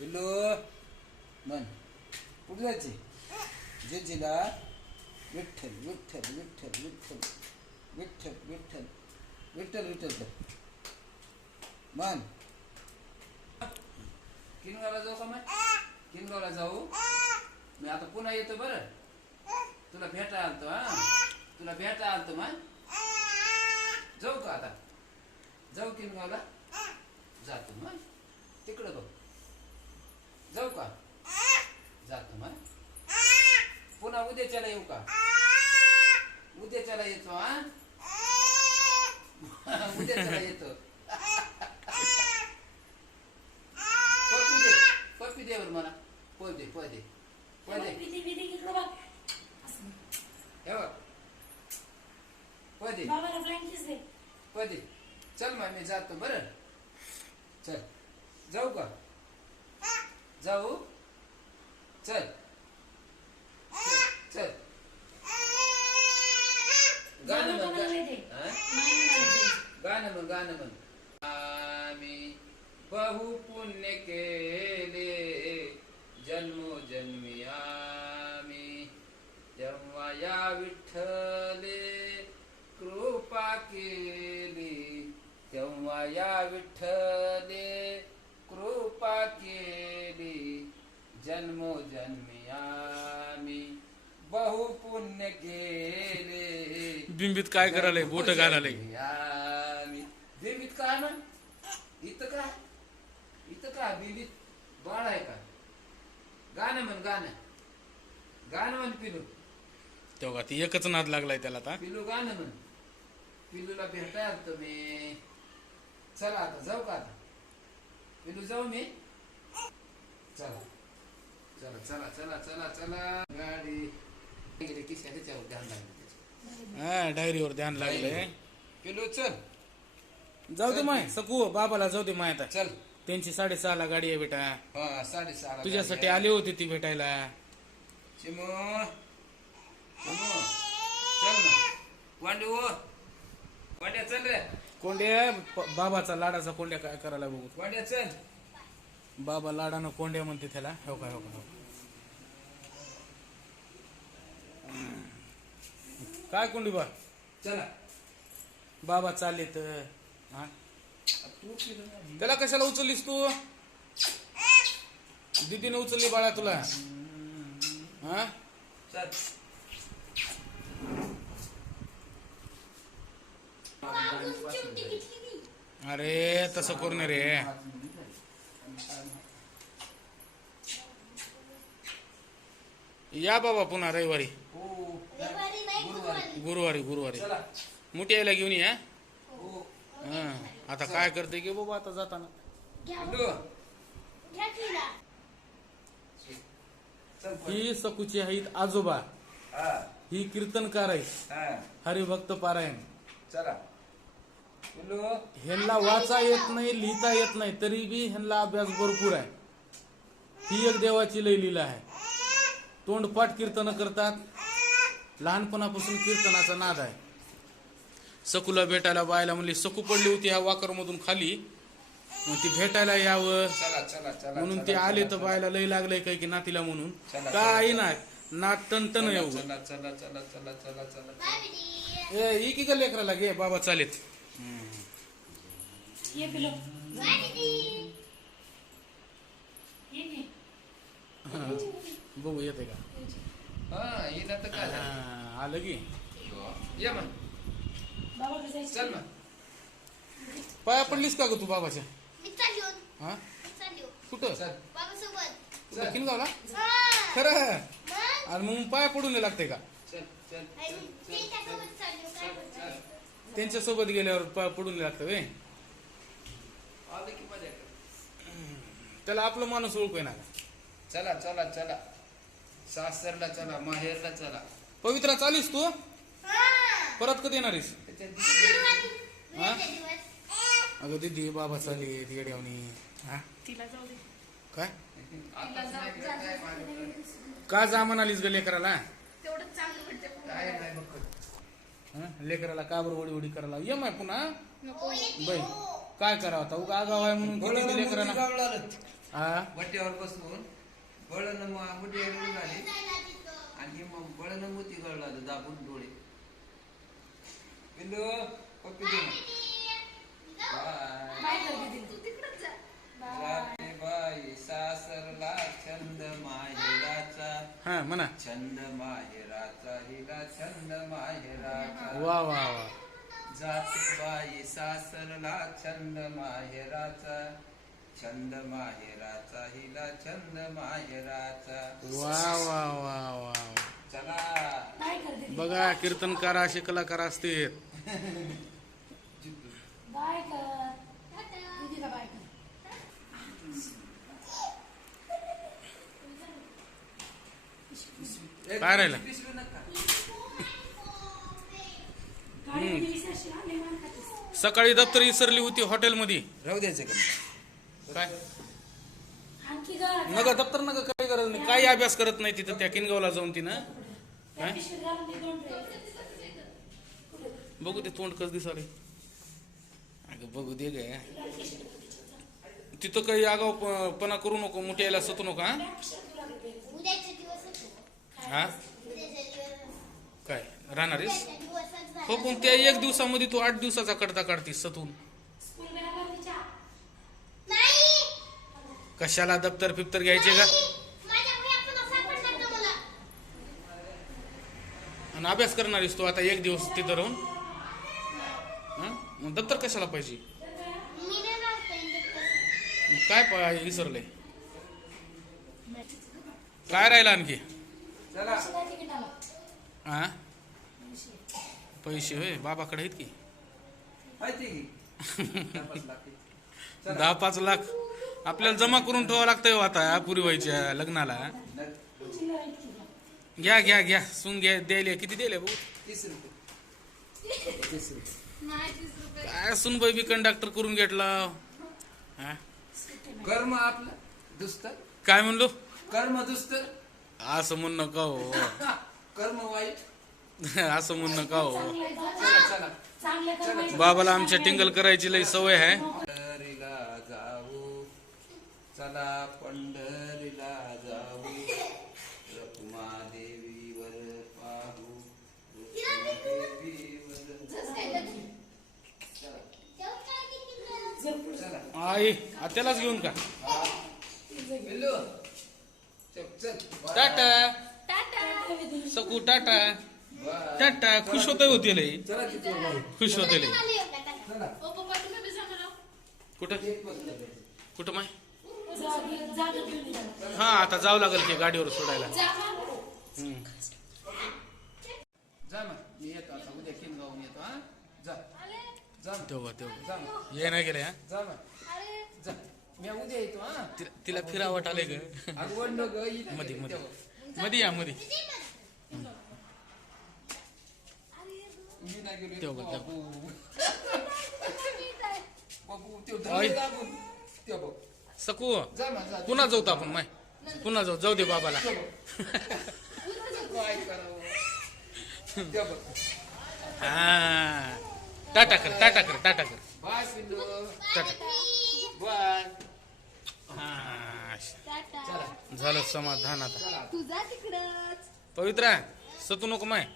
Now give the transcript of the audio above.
पिल्लू मन कुठे जायचे जेजीला विठ्ठल विठ्ठल विठ्ठल विठ्ठल. विठ्ठल विठ्ठल. विठ्ठल विठ्ठल. कर मन किनगावला जाऊ का मग किनगावला जाऊ? मी आता पुन्हा येतो बरं. तुला भेटा आलतो हा? तुला भेटा आलतो मग जाऊ का आता? जाऊ किनगावला? जातो मग तिकडं बघ जाऊ का जातो मग पुन्हा उद्याच्याला येऊ का? उद्याच्याला येतो हा? उद्याच्याला येतो. पप्पी दे पप्पी दे बरं मला. दे दे दे. हे बघ. दे. दे. चल मग मी जातो बरं. चल. जाऊ का? जाऊ? चल चल, चल गाणं बाबा म्हण कोणाला नाही दे. हा? नाही म्हणायचं. गाणं म्हण गाणं म्हण आम्ही बहु पुण्य केले जन्मोजन्मी आम्ही तेव्हा या विठ्ठले कृपा केली. तेव्हा या विठ्ठले कृपा केली. जन्मोजन्मी आम्ही बहु पुण्य केले. बिंबीत काय करायलंय? बोट घालायलंय. आम्ही. बिंबीत काय म्हण इथं का? इथं का बिंबीत? बाळ आहे का? गाणं म्हण गाणं. गाणं म्हण पिलू. तेव्हा ती एकच नाद लागलाय त्याला आता. पिलू गाणं म्हण. पिलूला भेटाय मी. चला आता जाऊ का आता? पिलू जाऊ मी? चला. चला चला चला चला चला. गाडी. गेली की त्याच्यावर ध्यान लागलं त्याचं. हा डायरीवर ध्यान लागलंय. पिलू चल. जाऊ दे माय. सकू बाबाला जाऊ दे माय आता. चल. त्यांची साडेसहाला गाडी आहे बेटा. हा साडेसहा तुझ्यासाठी आली होती ती भेटायला. चिमू. चल ना चल रे कोंड्या प- बाबाचा लाडाचा कोंड्या काय करायला बघू. वांड्या चल बाबा लाडानं कोंड्या म्हणते त्याला. हो का हो का हो का. काय कोंडी बा? चला बाबा चालले तर हा? तू त्याला कशाला उचललीस तू? दीदीने उचलली बाळा तुला. हा? चल अरे तसं करू नये रे. या बाबा पुन्हा रविवारी. गुरुवारी गुरुवारी. मोठी यायला घेऊन या हो. आता काय करते की बाबा आता जाताना. ही सकुची आहेत आजोबा. हा. कीर्तनकार आहे हा. हरिभक्त पारायण. चला. ह्यांना वाचा येत नाही लिहिता येत नाही तरी बी ह्यांना अभ्यास भरपूर आहे. ही एक देवाची लय लीला आहे. तोंडपाठ कीर्तन करतात. लहानपणापासून कीर्तनाचा नाद आहे. सकूला भेटायला बायला म्हणली सकू पडली होती ह्या वाकर मधून खाली. मग ती भेटायला यावं. चला चला चला म्हणून ते आले तर. बायला लय लागलंय काय की नातीला म्हणून. काही. नाही. नात टनटन येऊ चला चला चला चला चला चला बाय विधी. ए ही की लेकराला घे बाबा चालेत. ये पिलो. बघू येते का? हा येणार तर काय झालं? हा, आलं की. ये मग. बाबा कसं आहे? चल मग. पाया पडलीस का ग तू बाबाच्या? मी चालली होत. हा. कुठं? चल. बाबासोबत. चल. किनगावला? हा. खरं? मग? आणि मग पाया पडून लागते का? चल चल चल, चल, चल, बोलताय? त्यांच्यासोबत गेल्यावर पडून लागतं वे आलं की मजा कर. त्याला आपलं माणूस ओळखू ना चला चला चला सासरला चला माहेरला चला पवित्रा चालीस तू हा. परत कधी. हा? वेळचे दिवस. अगं दिदी बाबा चाली येड्यावनी हा तिला जाऊ दे. काय नाही केलं, काय जा म्हणालीस ग लेकराला तेवढंच चांगलं वाटतं. काय नाही बघ हा? लेकराला का बरं वडी वडी करायला ये माय पुन्हा. नको. बाई. काय करावं आता? उगा आगाव आहे म्हणून किती लेकरांना. हा? बट्ट्यावर बसून बळन मुठी एवढी झाली आणि मग बळन मोती गळला दाबून डोळे. पिल्लू पप्पी दे. Bye bye. कर दीदी तू तिकडच जा. रात्री बाई सासरला छंद माहेराचा हा म्हणा. छंद माहेराचा हिला छंद माहेराचा वा वा वा. जाती बाई सासरला छंद माहेराचा छंद माहेराचा हिला छंद माहेराचा वा वा वा वा. चला. बघा कीर्तनकार असे कलाकार असतील बाय कर दीदीला बाय कर एक काय राहिलं? नका हा. सकाळी दप्तर विसरली होती हॉटेलमध्ये. राहू द्यायचं का? काय? नग दप्तर नग काही गरज नाही. काही अभ्यास करत नाही तिथं त्या किनगावला जाऊन तिनं. ट्रे. बघू ते तोंड कस दिसाले अगं बघू दे ग. तिथं काही आगाव प- पणा करू नको मुठ्याला सतू नको हा? हा? काय? राहणार आहेस? हो पण त्या एक दिवसामध्ये तू आठ दिवसाचा करता काढतीस सतून. कशाला दप्तर फिप्तर घ्यायचे का? आणि अभ्यास करणारीस तू आता एक दिवस तिथं राहून? मग दप्तर कशाला पाहिजे? मग काय पा- विसरलंय काय राहिलं आणखी? हा? पैसे. होय बाबाकडे आहेत की. दहा पाच लाख. आपल्याला जमा करून ठेवावं लागतंय हो आता पुरी व्हायच्या लग्नाला. घ्या घ्या घ्या. सुन घ्या द्यायला. किती द्यायला भाऊ? तीस रुपये. तीस रुपये. नाही तीस रुपये. काय सुन बी कंडक्टर करून घेतला? कर्म आपलं दुस्तर काय म्हणलो? कर्म दुस्तर असं म्हणणं का हो. कर्म वाईट. असं म्हणणं का हो. चला चला. बाबाला आमच्या टिंगल करायची लई सवय आहे. पंढरीला जाऊ. चला पंढरीला जाऊ. रखुमा देवीवर पाहू रखुमा देवीवर आई आत्यालाच घेऊन का? चल टाटा. टाटा. सकू टाटा. टाटा. खुश होते होते लई. खुश होते लई? कुठं. कुठं माय. हा आता जावं लागेल की गाडीवर सोडायला. जा मग मी येतो आता. उद्या किन गावून येतो हा? जा. जा. तेव्हा तेव्हा. जा ये नाही गेले हा? जा जा. मी उद्या येतो हा. तिला- तिला फिरावट आले ग. अगं वडलो ग इथं मध्ये मध्ये. मध्ये या मध्ये किती पण? मी नाही गेलो तेव्हा बघ, बाबू. मी इथं. बाबू त्यो आई. धरलं लागून त्यो बघ. सकू जा मग जा. पुन्हा जाऊ आपण माय. पुन्हा जाऊ जाऊ दे बाबाला. त्यो बघ. काय करावं त्यो बघ. हा. टाटा कर टाटा कर टाटा कर बाय पिल्लू टाटा बाय हा टाटा. चला झालं समाधान आता. पवित्रा सतू नको माय.